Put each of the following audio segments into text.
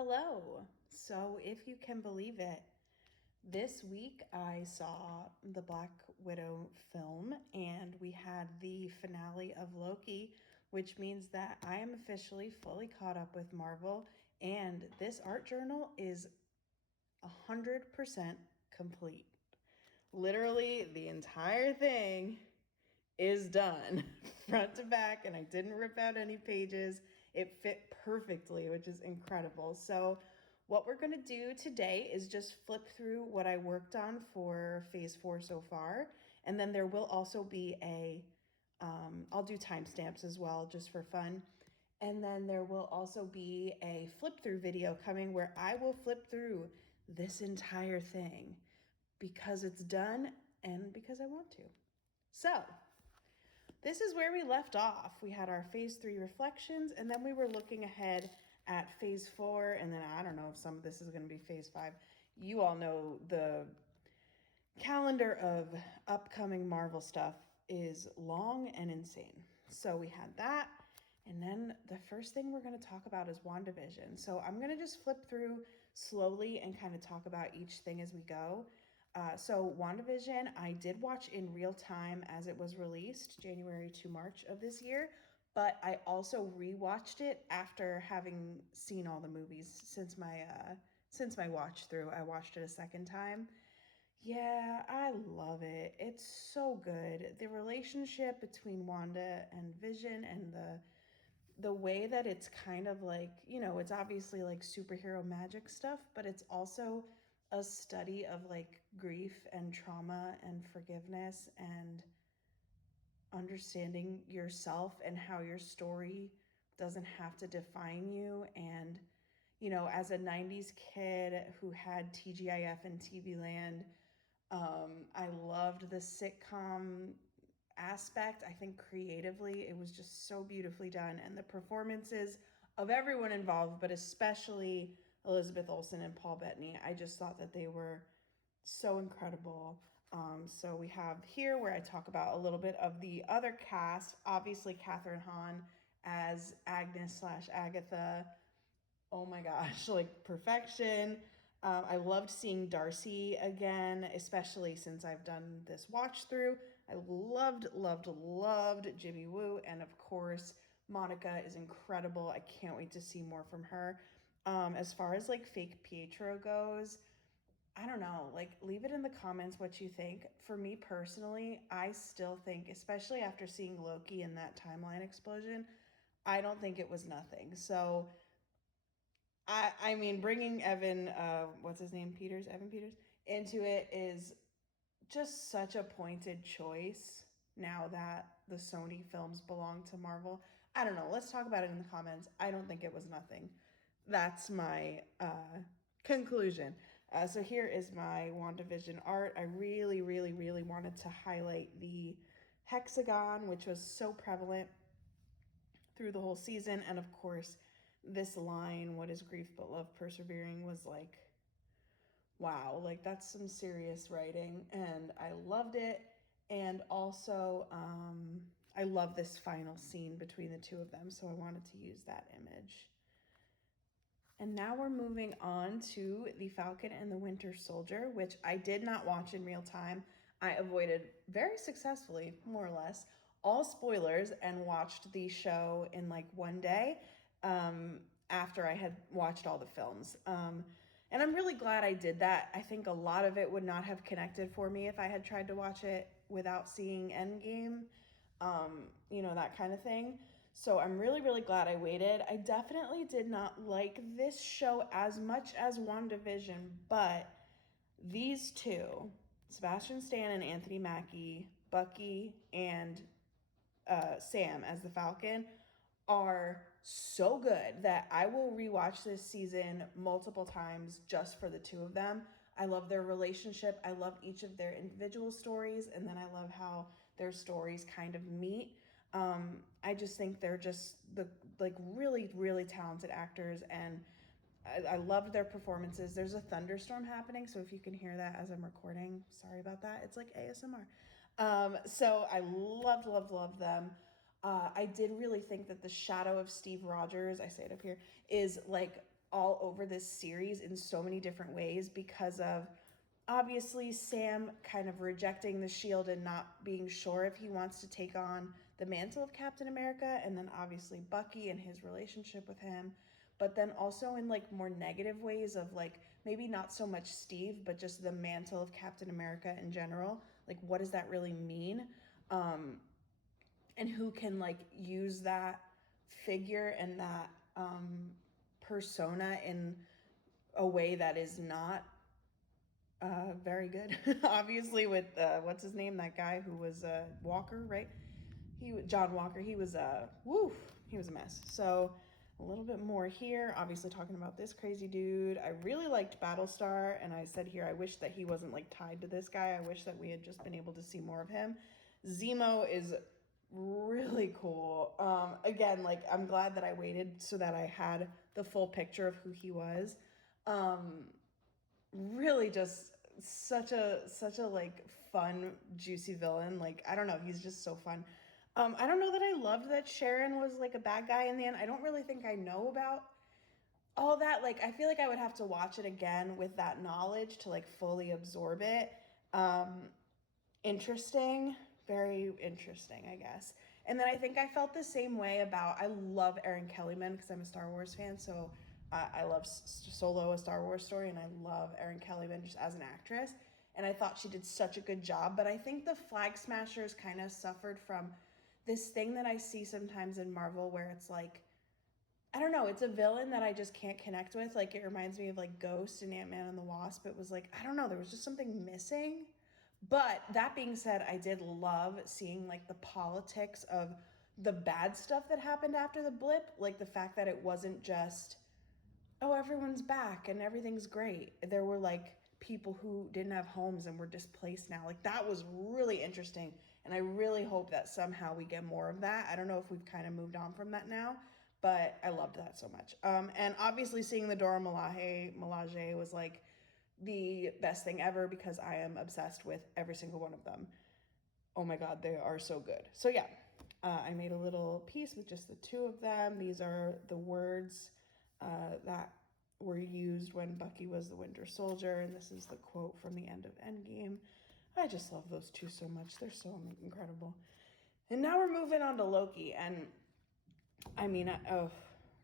Hello. So, if you can believe it, this week I saw the Black Widow film and we had the finale of Loki, which means that I am officially fully caught up with Marvel. And this art journal is 100% complete. Literally, the entire thing is done front to back, and I didn't rip out any pages. It fit perfectly, which is incredible. So, what we're going to do today is just flip through what I worked on for phase 4 so far. And then there will also be I'll do timestamps as well, just for fun. And then there will also be a flip through video coming where I will flip through this entire thing because it's done and because I want to. So, this is where we left off. We had our phase 3 reflections, and then we were looking ahead at phase 4, and then I don't know if some of this is going to be phase 5. You all know the calendar of upcoming Marvel stuff is long and insane. So we had that. And then the first thing we're going to talk about is WandaVision. So I'm going to just flip through slowly and kind of talk about each thing as we go. So WandaVision, I did watch in real time as it was released, January to March of this year. But I also rewatched it after having seen all the movies since my watch through. I watched it a second time. Yeah, I love it. It's so good. The relationship between Wanda and Vision and the way that it's kind of like, it's obviously like superhero magic stuff, but it's also a study of like grief and trauma and forgiveness and understanding yourself and how your story doesn't have to define you. And, as a 90s kid who had TGIF and TV Land, I loved the sitcom aspect. I think creatively it was just so beautifully done. And the performances of everyone involved, but especially Elizabeth Olsen and Paul Bettany, I just thought that they were so incredible. So we have here where I talk about a little bit of the other cast. Obviously, Catherine Hahn as Agnes slash Agatha. Oh my gosh, like perfection. I loved seeing Darcy again, especially since I've done this watch through. I loved Jimmy Woo. And of course, Monica is incredible. I can't wait to see more from her. As far as like fake Pietro goes, I don't know, like leave it in the comments what you think. For me personally, I still think, especially after seeing Loki in that timeline explosion, I don't think it was nothing. So I mean, bringing Evan, what's his name, Evan Peters, into it is just such a pointed choice now that the Sony films belong to Marvel. I don't know. Let's talk about it in the comments. I don't think it was nothing. That's my conclusion. So here is my WandaVision art. I really, really, really wanted to highlight the hexagon, which was so prevalent through the whole season. And of course, this line, what is grief but love persevering, was like, wow, like that's some serious writing. And I loved it. And also, I love this final scene between the two of them. So I wanted to use that image. And now we're moving on to The Falcon and the Winter Soldier, which I did not watch in real time. I avoided very successfully, more or less, all spoilers and watched the show in like one day after I had watched all the films. And I'm really glad I did that. I think a lot of it would not have connected for me if I had tried to watch it without seeing Endgame, that kind of thing. So I'm really, really glad I waited. I definitely did not like this show as much as WandaVision, but these two, Sebastian Stan and Anthony Mackie, Bucky and Sam as the Falcon, are so good that I will rewatch this season multiple times just for the two of them. I love their relationship. I love each of their individual stories, and then I love how their stories kind of meet. I just think they're just the like really, really talented actors, and I loved their performances. There's a thunderstorm happening, so if you can hear that as I'm recording, sorry about that. It's like ASMR. So I loved them. I did really think that the shadow of Steve Rogers, I say it up here, is like all over this series in so many different ways because of obviously Sam kind of rejecting the shield and not being sure if he wants to take on the mantle of Captain America, and then obviously Bucky and his relationship with him, but then also in like more negative ways of like maybe not so much Steve, but just the mantle of Captain America in general. Like, what does that really mean? Um, and who can like use that figure and that persona in a way that is not very good. Obviously, with what's his name, that guy who was Walker, right? John Walker. He was he was a mess. So a little bit more here. Obviously, talking about this crazy dude. I really liked Battlestar, and I said here I wish that he wasn't like tied to this guy. I wish that we had just been able to see more of him. Zemo is really cool. Again, like I'm glad that I waited so that I had the full picture of who he was. Really just such a like fun juicy villain. Like I don't know, he's just so fun. I don't know that I loved that Sharon was like a bad guy in the end. I don't really think I know about all that. Like I feel like I would have to watch it again with that knowledge to like fully absorb it. Interesting, very interesting, I guess. And then I think I felt the same way about, I love Erin Kellyman because I'm a Star Wars fan, so I love Solo, a Star Wars story, and I love Erin Kellyman just as an actress. And I thought she did such a good job, but I think the Flag Smashers kind of suffered from this thing that I see sometimes in Marvel where it's like, I don't know, it's a villain that I just can't connect with. Like it reminds me of like Ghost and Ant-Man and the Wasp. It was like, I don't know, there was just something missing. But that being said, I did love seeing like the politics of the bad stuff that happened after the blip, like the fact that it wasn't just, oh, everyone's back and everything's great. There were like people who didn't have homes and were displaced now. Like that was really interesting. And I really hope that somehow we get more of that. I don't know if we've kind of moved on from that now, but I loved that so much. And obviously seeing the Dora Milaje was like the best thing ever because I am obsessed with every single one of them. Oh my God, they are so good. So yeah, I made a little piece with just the two of them. These are the words that were used when Bucky was the Winter Soldier, and this is the quote from the end of Endgame. I just love those two so much. They're so incredible. And now we're moving on to Loki, and I mean, oh,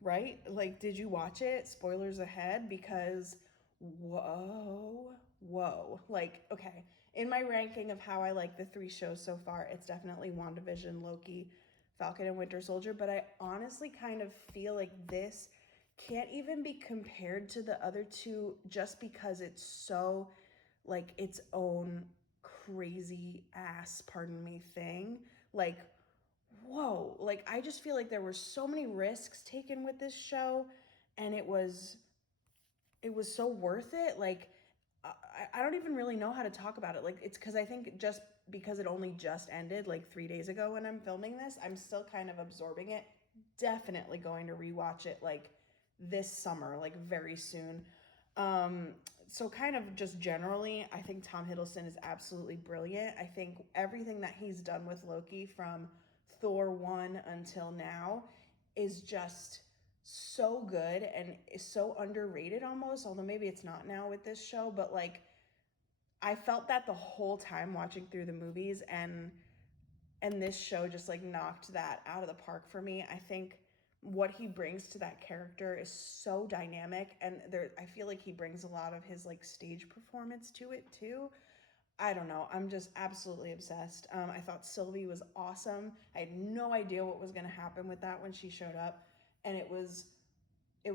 right? Like, did you watch it? Spoilers ahead, because whoa. Like, okay, in my ranking of how I like the three shows so far, it's definitely WandaVision, Loki, Falcon, and Winter Soldier. But I honestly kind of feel like this can't even be compared to the other two just because it's so like its own crazy ass, pardon me, thing. Like, whoa, like I just feel like there were so many risks taken with this show, and it was so worth it. Like I don't even really know how to talk about it. Like it's because I think just because it only just ended like 3 days ago when I'm filming this, I'm still kind of absorbing it. Definitely going to rewatch it like this summer, like very soon. Um, so kind of just generally, I think Tom Hiddleston is absolutely brilliant. I think everything that he's done with Loki from Thor 1 until now is just so good and is so underrated almost, although maybe it's not now with this show, but like I felt that the whole time watching through the movies, and this show just like knocked that out of the park for me. I think what he brings to that character is so dynamic, and there I feel like he brings a lot of his like stage performance to it too. I don't know. I'm just absolutely obsessed. I thought Sylvie was awesome. I had no idea what was going to happen with that when she showed up, and it was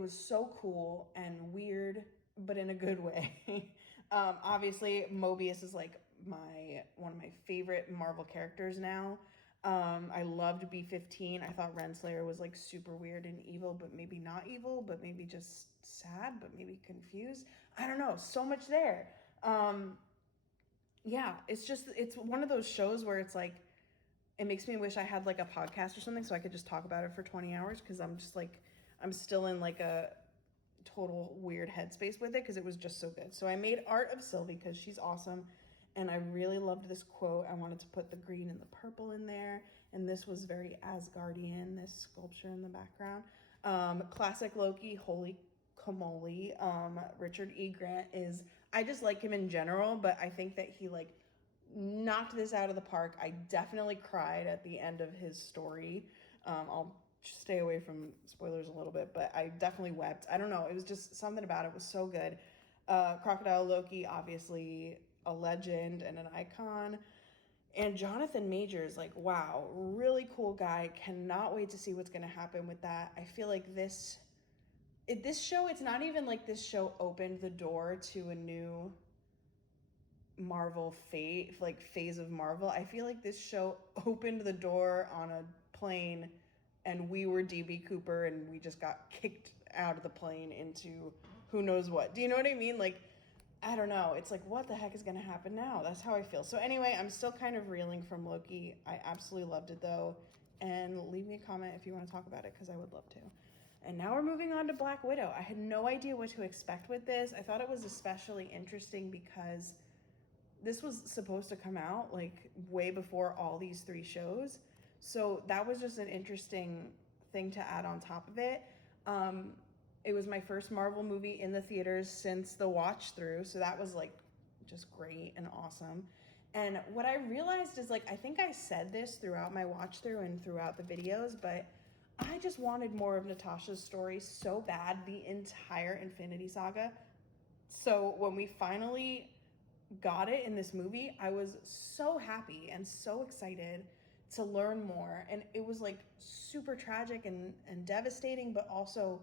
so cool and weird, but in a good way. Obviously, Mobius is like my one of my favorite Marvel characters now. I loved B-15. I thought Renslayer was like super weird and evil, but maybe not evil, but maybe just sad, but maybe confused. I don't know. So much there. Yeah, it's one of those shows where it's like it makes me wish I had like a podcast or something so I could just talk about it for 20 hours because I'm just like I'm still in like a total weird headspace with it because it was just so good. So I made art of Sylvie because she's awesome, and I really loved this quote. I wanted to put the green and the purple in there, and this was very Asgardian, this sculpture in the background. Classic Loki, holy Kamoli. Richard E. Grant is, I just like him in general, but I think that he like knocked this out of the park. I definitely cried at the end of his story. I'll stay away from spoilers a little bit, but I definitely wept. I don't know. It was just something about it was so good. Crocodile Loki, obviously a legend and an icon. And Jonathan Majors, like, wow, really cool guy. Cannot wait to see what's going to happen with that. I feel like this show, it's not even like this show opened the door to a new Marvel phase of Marvel. I feel like this show opened the door on a plane and we were DB Cooper and we just got kicked out of the plane into who knows what. Do you know what I mean? Like, I don't know. It's like, what the heck is going to happen now? That's how I feel. So anyway, I'm still kind of reeling from Loki. I absolutely loved it though. And leave me a comment if you want to talk about it because I would love to. And now we're moving on to Black Widow. I had no idea what to expect with this. I thought it was especially interesting because this was supposed to come out like way before all these three shows. So that was just an interesting thing to add on top of it. It was my first Marvel movie in the theaters since the watch through. So that was like just great and awesome. And what I realized is like, I think I said this throughout my watch through and throughout the videos, but I just wanted more of Natasha's story so bad the entire Infinity Saga. So when we finally got it in this movie, I was so happy and so excited to learn more. And it was like super tragic and devastating, but also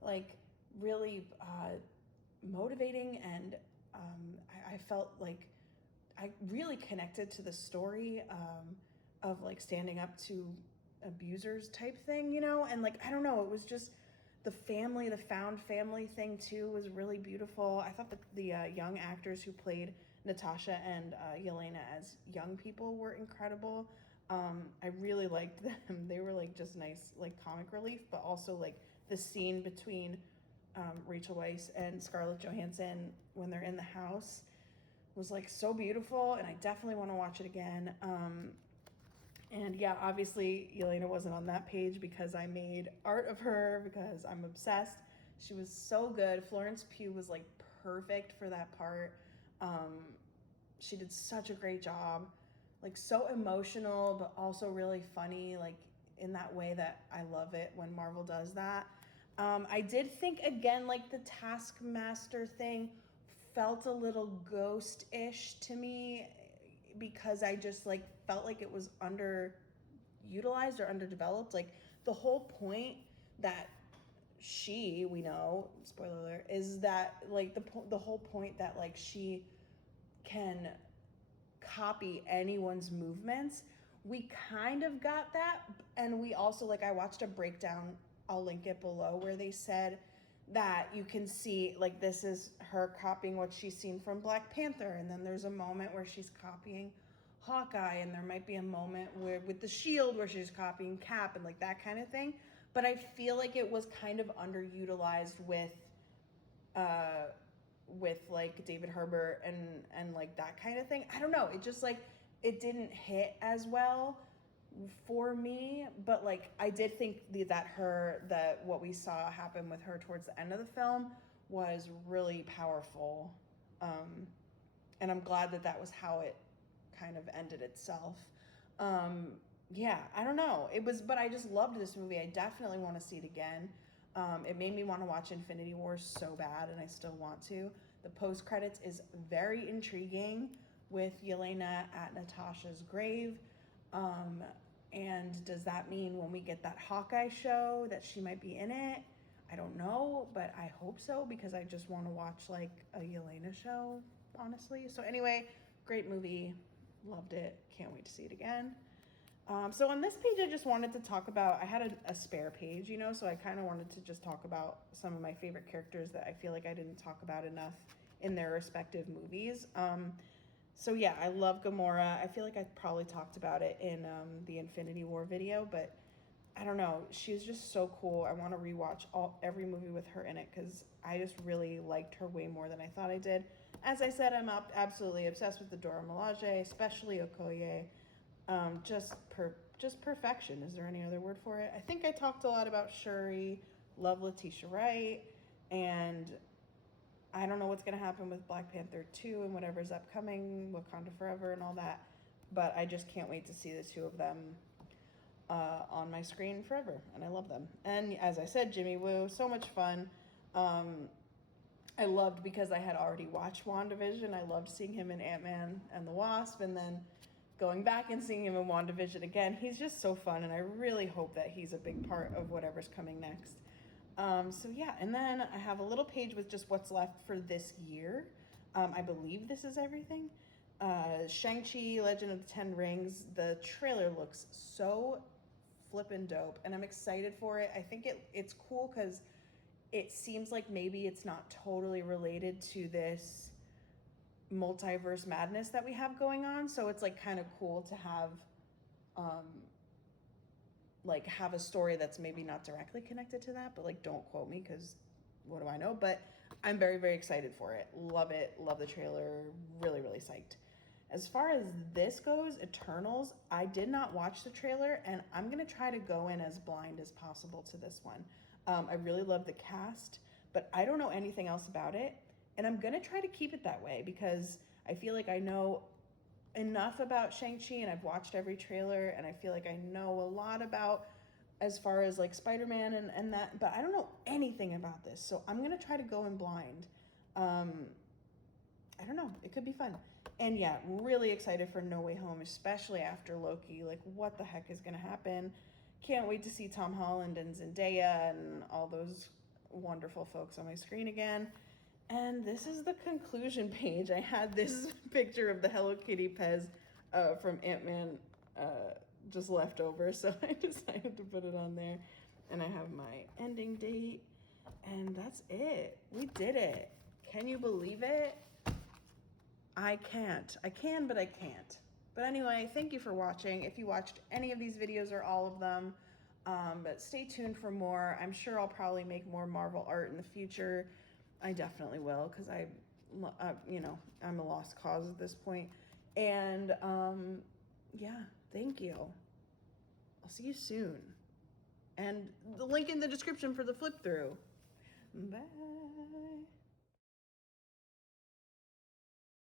like really motivating. And I felt like I really connected to the story of like standing up to abusers type thing, you know? And like, I don't know, it was just the found family thing too was really beautiful. I thought the young actors who played Natasha and Yelena as young people were incredible. I really liked them. They were like just nice, like comic relief, but also like the scene between Rachel Weisz and Scarlett Johansson when they're in the house was like so beautiful, and I definitely want to watch it again. And yeah, obviously Yelena wasn't on that page because I made art of her because I'm obsessed. She was so good. Florence Pugh was like perfect for that part. She did such a great job. Like so emotional, but also really funny, like in that way that I love it when Marvel does that. I did think again, like the Taskmaster thing felt a little ghost-ish to me because I just like felt like it was underutilized or underdeveloped. Like the whole point that we know, spoiler alert, is that like the whole point that like she can copy anyone's movements. We kind of got that, and we also like I watched a breakdown, I'll link it below, where they said that you can see like this is her copying what she's seen from Black Panther, and then there's a moment where she's copying Hawkeye, and there might be a moment where with the Shield where she's copying Cap and like that kind of thing. But I feel like it was kind of underutilized with like David Harbour and like that kind of thing. I don't know. It just like it didn't hit as well for me, but like I did think that what we saw happen with her towards the end of the film was really powerful. And I'm glad that that was how it kind of ended itself. Yeah, I don't know. But I just loved this movie. I definitely want to see it again. It made me want to watch Infinity War so bad, and I still want to. The post credits is very intriguing with Yelena at Natasha's grave. And does that mean when we get that Hawkeye show that she might be in it? I don't know, but I hope so because I just want to watch like a Yelena show, honestly. So anyway, great movie. Loved it. Can't wait to see it again. So on this page, I just wanted to talk about, I had a spare page, you know, so I kind of wanted to just talk about some of my favorite characters that I feel like I didn't talk about enough in their respective movies. So yeah, I love Gamora. I feel like I probably talked about it in the Infinity War video, but I don't know. She's just so cool. I want to rewatch every movie with her in it because I just really liked her way more than I thought I did. As I said, I'm absolutely obsessed with the Dora Milaje, especially Okoye. Just perfection. Is there any other word for it? I think I talked a lot about Shuri. Love Letitia Wright. And I don't know what's going to happen with Black Panther 2 and whatever's upcoming, Wakanda Forever and all that. But I just can't wait to see the two of them on my screen forever. And I love them. And as I said, Jimmy Woo, so much fun. I loved, because I had already watched WandaVision, I loved seeing him in Ant-Man and the Wasp, and then going back and seeing him in WandaVision again. He's just so fun, and I really hope that he's a big part of whatever's coming next. So yeah, and then I have a little page with just what's left for this year. I believe this is everything. Shang Chi, Legend of the Ten Rings. The trailer looks so flippin' dope, and I'm excited for it. I think it's cool because it seems like maybe it's not totally related to this multiverse madness that we have going on. So it's like kind of cool to have have a story that's maybe not directly connected to that, but like don't quote me because what do I know? But I'm very, very excited for it. Love it. Love the trailer. Really, really psyched. As far as this goes, Eternals, I did not watch the trailer, and I'm going to try to go in as blind as possible to this one. I really love the cast, but I don't know anything else about it. And I'm going to try to keep it that way because I feel like I know enough about Shang-Chi, and I've watched every trailer, and I feel like I know a lot about as far as like Spider-Man and that, but I don't know anything about this. So I'm going to try to go in blind. I don't know. It could be fun. And yeah, really excited for No Way Home, especially after Loki. Like, what the heck is going to happen? Can't wait to see Tom Holland and Zendaya and all those wonderful folks on my screen again. And this is the conclusion page. I had this picture of the Hello Kitty Pez from Ant-Man just left over, so I decided to put it on there. And I have my ending date, and that's it. We did it. Can you believe it? I can't. I can, but I can't. But anyway, thank you for watching. If you watched any of these videos or all of them, but stay tuned for more. I'm sure I'll probably make more Marvel art in the future. I definitely will, because I'm a lost cause at this point. And yeah, thank you. I'll see you soon. And the link in the description for the flip through. Bye.